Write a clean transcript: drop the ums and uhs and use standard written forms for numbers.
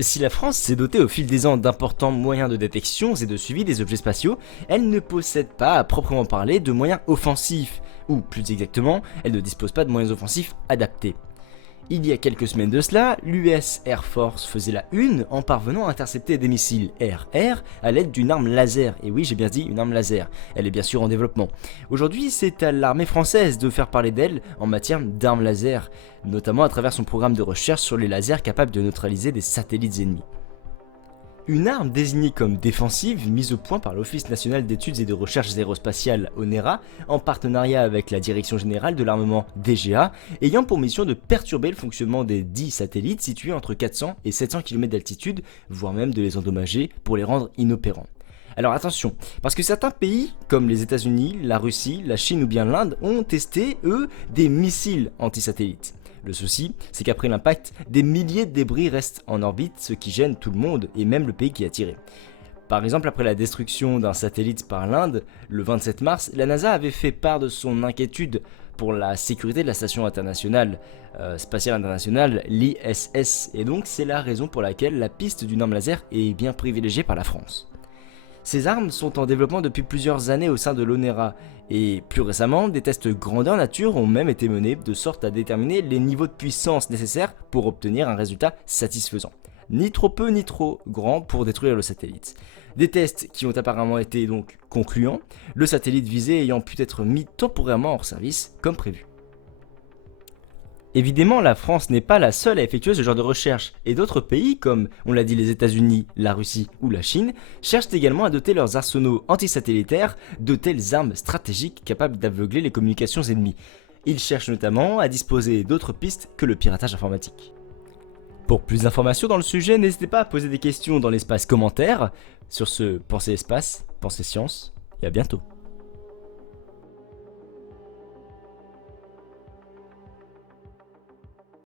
Si la France s'est dotée au fil des ans d'importants moyens de détection et de suivi des objets spatiaux, elle ne possède pas à proprement parler de moyens offensifs, ou plus exactement, elle ne dispose pas de moyens offensifs adaptés. Il y a quelques semaines de cela, l'US Air Force faisait la une en parvenant à intercepter des missiles air-air à l'aide d'une arme laser. Et oui, j'ai bien dit une arme laser. Elle est bien sûr en développement. Aujourd'hui, c'est à l'armée française de faire parler d'elle en matière d'armes laser, notamment à travers son programme de recherche sur les lasers capables de neutraliser des satellites ennemis. Une arme désignée comme défensive, mise au point par l'Office national d'études et de recherche aérospatiales ONERA, en partenariat avec la Direction générale de l'armement DGA, ayant pour mission de perturber le fonctionnement des 10 satellites situés entre 400 et 700 km d'altitude, voire même de les endommager pour les rendre inopérants. Alors attention, parce que certains pays, comme les États-Unis, la Russie, la Chine ou bien l'Inde, ont testé, eux, des missiles anti-satellites. Le souci, c'est qu'après l'impact, des milliers de débris restent en orbite, ce qui gêne tout le monde et même le pays qui a tiré. Par exemple, après la destruction d'un satellite par l'Inde, le 27 mars, la NASA avait fait part de son inquiétude pour la sécurité de la station internationale spatiale internationale, l'ISS, et donc c'est la raison pour laquelle la piste d'une arme laser est bien privilégiée par la France. Ces armes sont en développement depuis plusieurs années au sein de l'ONERA, et plus récemment, des tests grandeur nature ont même été menés de sorte à déterminer les niveaux de puissance nécessaires pour obtenir un résultat satisfaisant. Ni trop peu ni trop grand pour détruire le satellite. Des tests qui ont apparemment été donc concluants, le satellite visé ayant pu être mis temporairement hors service comme prévu. Évidemment, la France n'est pas la seule à effectuer ce genre de recherche, et d'autres pays, comme on l'a dit les États-Unis, la Russie ou la Chine, cherchent également à doter leurs arsenaux antisatellitaires de telles armes stratégiques capables d'aveugler les communications ennemies. Ils cherchent notamment à disposer d'autres pistes que le piratage informatique. Pour plus d'informations dans le sujet, n'hésitez pas à poser des questions dans l'espace commentaires. Sur ce, pensez espace, pensez science, et à bientôt.